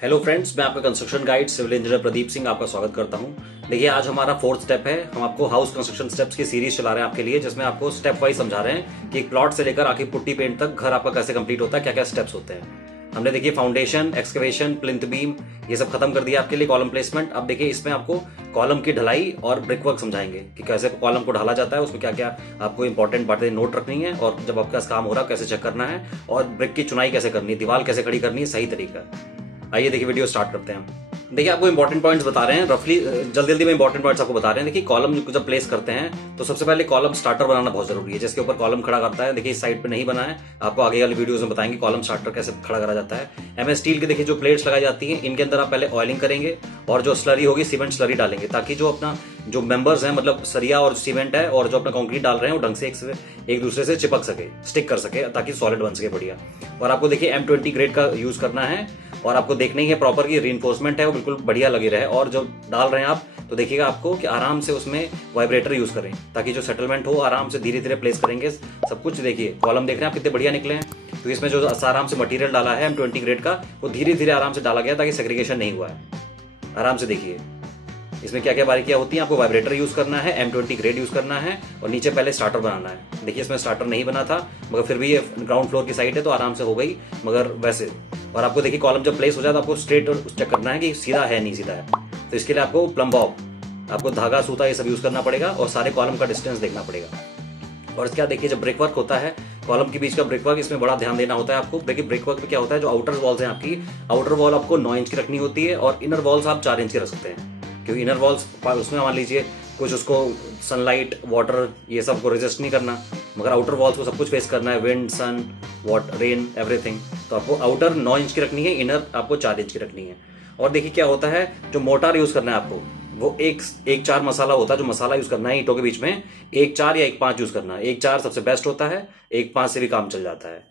Hello friends, मैं आपका construction guide civil engineer Pradeep Singh आपका स्वागत करता हूं। देखिए, आज हमारा 4th स्टेप है। हम आपको हाउस कंस्ट्रक्शन स्टेप्स की सीरीज चला रहे हैं आपके लिए, जिसमें आपको स्टेप वाइज समझा रहे हैं कि एक प्लॉट से लेकर आखिर पुट्टी पेंट तक घर आपका कैसे कंप्लीट होता है, क्या क्या स्टेप्स होते हैं। हमने देखिए फाउंडेशन, एक्सकवेशन, प्लिंथ बीम ये सब खत्म कर दिया आपके लिए, कॉलम प्लेसमेंट। अब देखिए इसमें आपको कॉलम की ढलाई और ब्रिक वर्क समझाएंगे कि कैसे कॉलम को ढाला जाता है, उसमें क्या क्या आपको इंपॉर्टेंट बातें नोट रखनी है, और जब आपका काम हो रहा है कैसे चेक करना है, और ब्रिक की चुनाई कैसे करनी है, दीवार कैसे खड़ी करनी है सही तरीका। आइए देखिए वीडियो स्टार्ट करते हैं। देखिए आपको इंपॉर्टेंट पॉइंट्स बता रहे हैं, रफली जल्दी जल्दी में इंपॉर्टेंट पॉइंट्स आपको बता रहे हैं। देखिए कॉलम जब प्लेस करते हैं तो सबसे पहले कॉलम स्टार्टर बनाना बहुत जरूरी है, जिसके ऊपर कॉलम खड़ा करता है। देखिए इस साइड पे नहीं बना है, आपको आगे वाली वीडियोस में बताएंगे कॉलम स्टार्टर कैसे खड़ा करा जाता है। एमएस स्टील के देखिए जो प्लेट्स लगाई जाती हैं, इनके अंदर आप पहले ऑयलिंग करेंगे और जो स्लरी होगी सीमेंट स्लरी डालेंगे, ताकि जो अपना जो मेंबर्स हैं, मतलब सरिया और सीमेंट है और जो अपना कंक्रीट डाल रहे हैं, वो ढंग से एक दूसरे से चिपक सके, स्टिक कर सके, ताकि सॉलिड बन सके बढ़िया। और आपको देखिए M20 ग्रेड का यूज करना है, और आपको देखना ही है प्रॉपर की रीइंफोर्समेंट है वो बिल्कुल बढ़िया लगी रहे। और जो डाल रहे हैं आप तो देखिएगा आपको कि आराम से उसमें वाइब्रेटर यूज करें, ताकि जो सेटलमेंट हो आराम से धीरे धीरे प्लेस करेंगे सब कुछ। देखिए कॉलम देख रहे हैं आप कितने बढ़िया निकले हैं। तो इसमें जो आराम से मटेरियल डाला है M20 ग्रेड का, वो धीरे धीरे आराम से डाला गया ताकि सेग्रीगेशन नहीं हुआ है। आराम से देखिए इसमें क्या क्या बारीकियां होती हैं। आपको वाइब्रेटर यूज करना है, M20 ग्रेड यूज करना है, और नीचे पहले स्टार्टर बनाना है। देखिए इसमें स्टार्टर नहीं बना था, मगर फिर भी ये ग्राउंड फ्लोर की साइड है तो आराम से हो गई, मगर वैसे। और आपको देखिए कॉलम जब प्लेस हो जाए तो आपको स्ट्रेट चेक करना है कि सीधा है नहीं सीधा है। तो इसके लिए आपको प्लम बॉब, आपको धागा सूता ये सब यूज करना पड़ेगा, और सारे कॉलम का डिस्टेंस देखना पड़ेगा। और इसके बाद देखिए जब ब्रेक वर्क होता है, कॉलम के बीच का ब्रेक वर्क, इसमें बड़ा ध्यान देना होता है आपको। देखिए ब्रेक वर्क में क्या होता है, जो आउटर वॉल्स हैं आपकी, आउटर वॉल आपको 9 इंच की रखनी होती है, और इनर वॉल्स आप 4 इंच की रख सकते हैं। क्योंकि इनर वॉल्स उसमें मान लीजिए कुछ उसको सनलाइट वाटर ये सब को रेजिस्ट नहीं करना, मगर आउटर वॉल्स को सब कुछ फेस करना है, wind sun water rain everything. तो आपको आउटर 9 इंच की रखनी है, इनर आपको 4 इंच की रखनी है। और देखिए क्या होता है, जो मोटार यूज करना है आपको, वो एक 4 मसाला होता है। जो मसाला यूज करना है ईंटों के बीच में 1 4 या 1 5 यूज करना है। 1 4 सबसे बेस्ट होता है, 1 5 से भी काम चल जाता है।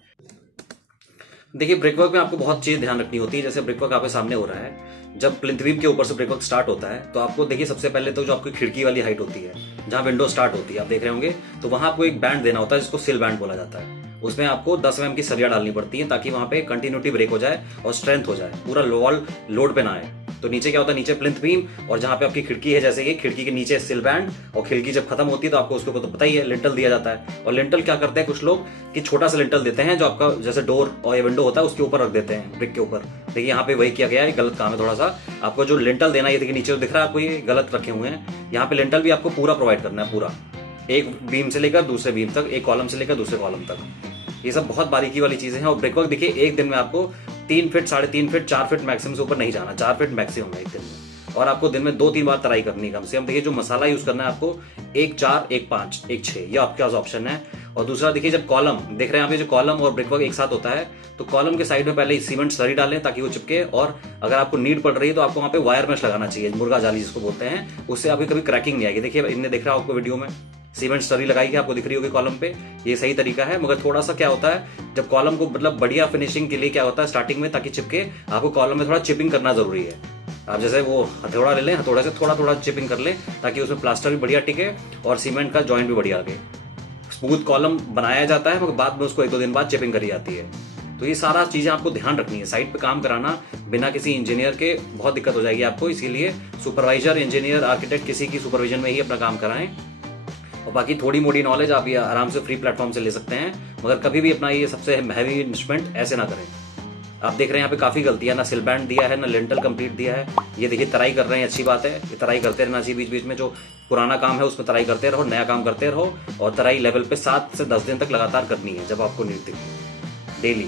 देखिए ब्रिकवर्क में आपको बहुत चीज ध्यान रखनी होती है। जैसे ब्रिकवर्क आपके सामने हो रहा है, जब प्लिंथ बीम के ऊपर से ब्रिकवर्क स्टार्ट होता है तो आपको देखिए सबसे पहले तो जो आपकी खिड़की वाली हाइट होती है, जहां विंडो स्टार्ट होती है, आप देख रहे होंगे, तो वहां आपको एक बैंड देना होता है जिसको सिल बैंड बोला जाता है। उसमें आपको 10 mm की सरिया डालनी पड़ती है, ताकि वहां पे कंटिन्यूटी ब्रेक हो जाए और स्ट्रेंथ हो जाए, पूरा वॉल लोड पे ना आए। तो नीचे क्या होता है, नीचे प्लिंथ बीम, और जहां पे आपकी खिड़की है, जैसे कि खिड़की के नीचे सिल बैंड, और खिड़की जब खत्म होती है तो आपको उसके ऊपर तो पता ही है लिंटल दिया जाता है। और लिंटल क्या करते हैं कुछ लोग कि छोटा सा लिंटल देते हैं, जो आपका जैसे डोर और ये विंडो होता है उसके ऊपर रख देते हैं, ब्रिक के ऊपर। देखिए यहाँ पे वही किया गया है, गलत काम है थोड़ा सा। आपको जो लिंटल देना है, ये देखिए नीचे दिख रहा है आपको, ये गलत रखे हुए हैं। यहाँ पे लिंटल भी आपको पूरा प्रोवाइड करना है, पूरा एक बीम से लेकर दूसरे बीम तक, एक कॉलम से लेकर दूसरे कॉलम तक। ये सब बहुत बारीकी वाली चीजें हैं। और ब्रिकवर्क देखिए एक दिन में आपको 3 फीट, 3.5 फीट, 4 फीट मैक्सिमम से ऊपर नहीं जाना, 4 फीट मैक्सिमम है एक दिन में। और आपको दिन में 2-3 बार तराई करनी है कम से कम। देखिए जो मसाला यूज करना है आपको 1 4, 1 5, 1 6, ये आपके पास ऑप्शन है। और दूसरा देखिए, जब कॉलम देख रहे हैं आप, ये जो कॉलम और ब्रिकवर्क एक साथ होता है, तो कॉलम के साइड में पहले सीमेंट स्लरी डालें ताकि वो चिपके। और अगर आपको नीड पड़ रही है तो आपको वहां पे वायर मेश लगाना चाहिए, मुर्गा जाली जिसको बोलते हैं, उससे आपकी कभी क्रैकिंग नहीं आएगी। देखिए इनने दिख रहा है आपको वीडियो में, सीमेंट स्लरी लगाई है, आपको दिख रही होगी कॉलम पे, ये सही तरीका है। मगर थोड़ा सा क्या होता है, जब कॉलम को मतलब बढ़िया फिनिशिंग के लिए क्या होता है स्टार्टिंग में, ताकि चिपके, आपको कॉलम में थोड़ा चिपिंग करना जरूरी है। आप जैसे वो हथौड़ा ले लें, हथौड़े से थोड़ा थोड़ा चिपिंग कर लें, ताकि उसमें प्लास्टर भी बढ़िया टिके और सीमेंट का जॉइंट भी बढ़िया लगे। स्मूथ कॉलम बनाया जाता है, मगर बाद में उसको 1-2 दिन बाद चिपिंग करी जाती है। तो ये सारा चीजें आपको ध्यान रखनी है। साइट पे काम कराना बिना किसी इंजीनियर के बहुत दिक्कत हो जाएगी आपको, इसीलिए सुपरवाइजर, इंजीनियर, आर्किटेक्ट किसी की सुपरविजन में ही अपना काम कराएं। और बाकी थोड़ी मोड़ी नॉलेज आप ये आराम से फ्री प्लेटफॉर्म से ले सकते हैं, मगर कभी भी अपना ये सबसे हैवी इन्वेस्टमेंट ऐसे ना करें। आप देख रहे हैं यहाँ पे काफी गलतियां, ना सिल बैंड दिया है, ना लिंटल कंप्लीट दिया है। ये देखिए तराई कर रहे हैं, अच्छी बात है, ये तराई करते रहना चाहिए बीच बीच में। जो पुराना काम है उसमें तराई करते रहो, नया काम करते रहो। और तराई लेवल पे 7 से 10 दिन तक लगातार करनी है, जब आपको नीड दिखे डेली।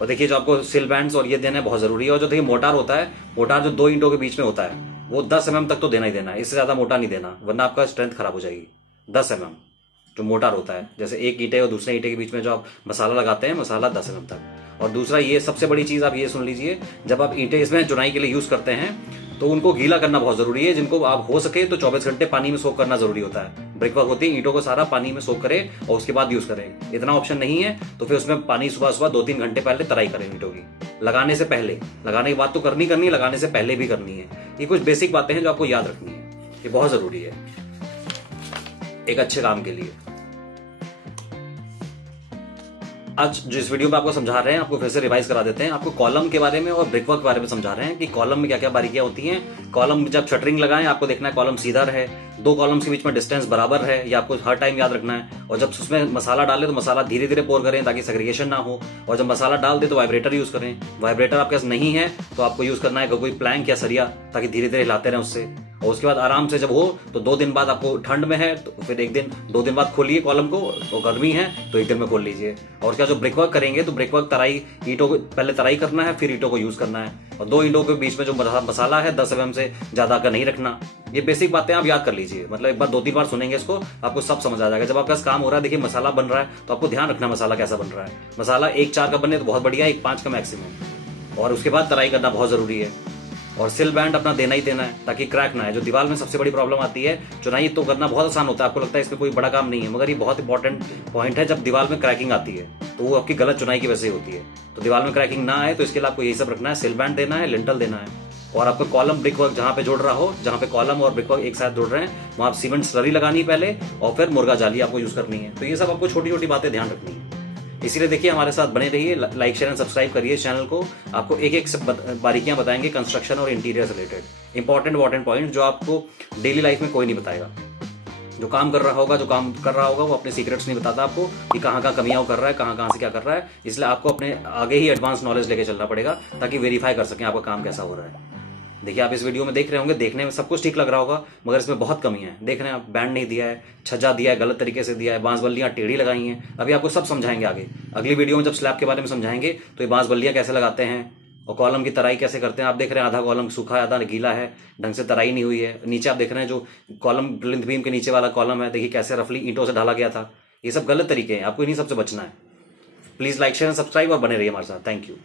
और देखिए जो आपको सिल बैंड्स और ये देना बहुत जरूरी है। और जो देखिए मोटार होता है, मोटार जो 2 ईंटों के बीच में होता है, वो 10 mm तक तो देना ही देना है, इससे ज्यादा मोटा नहीं देना, वरना आपका स्ट्रेंथ खराब हो जाएगी। 10 mm जो मोटार होता है, जैसे एक ईंटे और दूसरे ईंटे के बीच में जो आप मसाला लगाते हैं, मसाला 10 mm तक। और दूसरा ये सबसे बड़ी चीज आप ये सुन लीजिए, जब आप ईंटे इसमें चुनाई के लिए यूज करते हैं तो उनको गीला करना बहुत जरूरी है। जिनको आप हो सके तो 24 घंटे पानी में सोक करना जरूरी होता है। ब्रिकवर्क होती है, ईंटों को सारा पानी में सोक करें और उसके बाद यूज करें। इतना ऑप्शन नहीं है तो फिर उसमें पानी सुबह सुबह 2-3 घंटे पहले तराई करें ईंटों की, लगाने से पहले। लगाने के बाद तो करनी है, लगाने से पहले भी करनी है। ये कुछ बेसिक बातें हैं जो आपको याद रखनी है, ये बहुत जरूरी है एक अच्छे काम के लिए। आज जो इस वीडियो में आपको समझा रहे हैं, आपको फिर से रिवाइज करा देते हैं। आपको कॉलम के बारे में और ब्रिकवर्क के बारे में समझा रहे हैं कि कॉलम में क्या क्या बारीकियां होती हैं। कॉलम में जब शटरिंग लगाएं, आपको देखना है कॉलम सीधा रहे, दो कॉलम्स के बीच में डिस्टेंस बराबर है, ये आपको हर टाइम याद रखना है। और जब उसमें मसाला डालें तो मसाला धीरे धीरे पोर करें ताकि सेग्रीगेशन ना हो। और जब मसाला डाल दे तो वाइब्रेटर यूज करें। वाइब्रेटर आपके पास नहीं है तो आपको यूज करना है कोई प्लैंक या सरिया, ताकि धीरे धीरे हिलाते रहें उससे। और उसके बाद आराम से जब हो तो 2 दिन बाद, आपको ठंड में है तो फिर 2 दिन बाद खोलिए कॉलम को, तो गर्मी है तो 1 दिन में खोल लीजिए। और क्या जो ब्रिकवर्क करेंगे तो ब्रिकवर्क तराई, ईंटों को पहले तराई करना है, फिर ईंटों को यूज करना है। और 2 ईंटों के बीच में जो मसाला है 10 mm से ज्यादा का नहीं रखना। ये बेसिक बातें आप याद कर लीजिए, मतलब एक बार 2-3 बार सुनेंगे इसको, आपको सब समझ आ जाएगा। जब आपका काम हो रहा है, देखिए मसाला बन रहा है तो आपको ध्यान रखना मसाला कैसा बन रहा है। मसाला 1-4 का बने तो बहुत बढ़िया, 1-5 का मैक्सिमम। और उसके बाद तराई करना बहुत जरूरी है। और सिल बैंड अपना देना ही देना है ताकि क्रैक ना है। जो दीवार में सबसे बड़ी प्रॉब्लम आती है, चुनाई तो करना बहुत आसान होता है, आपको लगता है इसमें कोई बड़ा काम नहीं है, मगर ये बहुत इंपॉर्टेंट पॉइंट है। जब दीवार में क्रैकिंग आती है तो वो आपकी गलत चुनाई की वजह से होती है। तो दीवार में क्रैकिंग ना आए तो इसके लिए आपको यही सब रखना है, सिल बैंड देना है, लिंटल देना है। और आपको कॉलम ब्रिकवर्क जहां पे जोड़ रहा हो, जहां पे कॉलम और ब्रिकवर्क एक साथ जोड़ रहे हैं, वहां सीमेंट स्लरी लगानी है पहले, और फिर मुर्गा जाली आपको यूज करनी है। तो ये सब आपको छोटी छोटी बातें ध्यान रखनी है। इसीलिए देखिए हमारे साथ बने रहिए, लाइक शेयर एंड सब्सक्राइब करिए इस चैनल को। आपको एक एक बारीकियां बताएंगे कंस्ट्रक्शन और इंटीरियर से रिलेटेड, इंपॉर्टेंट पॉइंट जो आपको डेली लाइफ में कोई नहीं बताएगा। जो काम कर रहा होगा वो अपने सीक्रेट्स नहीं बताता आपको कि कहाँ कहाँ कमियां वो कर रहा है, कहाँ से क्या कर रहा है। इसलिए आपको अपने आगे ही एडवांस नॉलेज लेके चलना पड़ेगा ताकि वेरीफाई कर सकें आपका काम कैसा हो रहा है। देखिए आप इस वीडियो में देख रहे होंगे, देखने में सब कुछ ठीक लग रहा होगा, मगर इसमें बहुत कमियां हैं। देख रहे हैं आप, बैंड नहीं दिया है, छज्जा दिया है गलत तरीके से दिया है, बांस बल्लियां टेढ़ी लगाई हैं। अभी आपको सब समझाएंगे आगे, अगली वीडियो में जब स्लैब के बारे में समझाएंगे तो ये बांस बल्लियां कैसे लगाते हैं और कॉलम की तराई कैसे करते हैं। आप देख रहे हैं आधा कॉलम सूखा है, आधा गीला है, ढंग से तराई नहीं हुई है। नीचे आप देख रहे हैं जो कॉलम प्लिंथ बीम के नीचे वाला कॉलम है, देखिए कैसे रफली ईंटों से ढाला गया था। ये सब गलत तरीके हैं, आपको इन्हीं सबसे बचना है। Please like share and subscribe और बने रहिए हमारे साथ। Thank you.